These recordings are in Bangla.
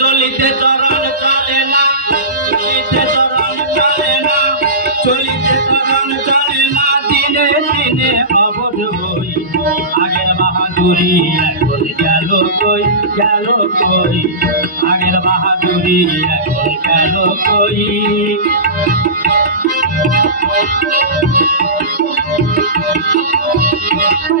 চলিতে চরণ চলে না, চলিতে চরণ চলে না, চলিতে চরণ চলে না, দিনে দিনে অবধ হই। আগের বাহাদুরি এখন গেল কই গেল কই? আগের বাহাদুরি এখন গেল কই? মাথা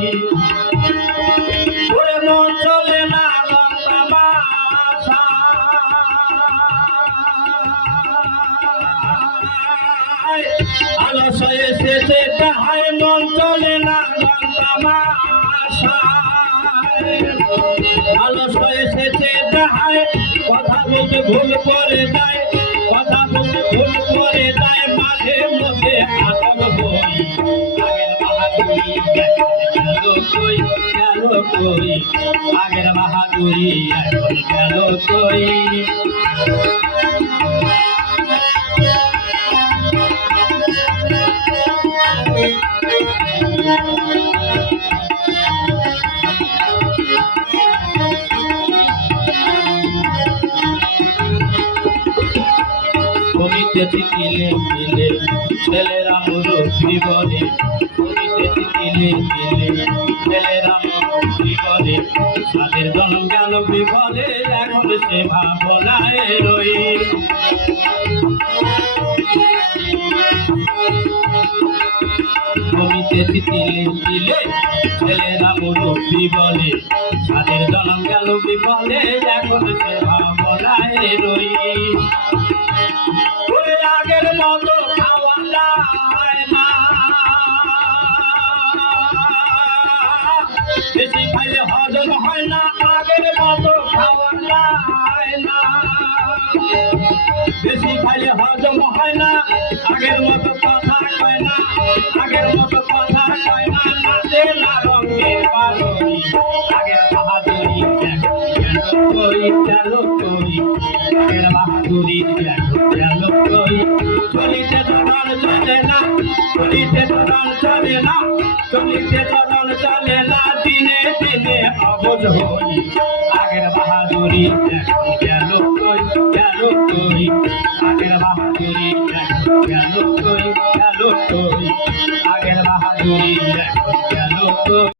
আলস এসেছে তাহাই কথা বলতে ভুল করে দেয় কথা বলতে ভুল করে দেয় মাঝে মধ্যে আতঙ্ক হই আগের বাহাদুরি কই, গেল কই? আগের বাহাদুরি কবিতে তিলে তিলে ছেলেরা মুরব্বী বলে কবিতে তিলে তিলে ছেলেরা মুরব্বী বলে। তাদের জন্ম গেল বিফলে, এখন সে ভাবনায় রই কবিতে তিলে তিলে ছেলেরা মুরব্বী বলে। তাদের জন্ম গেল বিফলে, এখন সে ভাবনায় রই বেশি খাইলে হজম হয় না, আগের মতো খাওয়া যায় না। বেশি খাইলে হজম হয় না, আগের মতো কথা কয় না, আগের মতো কথা কয় না, নাচে না রঙের বালুরি আগের বাহাদুরি কই গেল কই আগের বাহাদুরি গেল কই চলিতে চলে না চলিতে ধরন চলে না চলিতে ধরন চলে না, দিনে দিনে অবধ হই। আগের বাহাদুরি এখন গেল কই গেল কই? আগের বাহাদুরি এখন গেল কই গেল কই? আগের বাহাদুরি এখন গেল কই?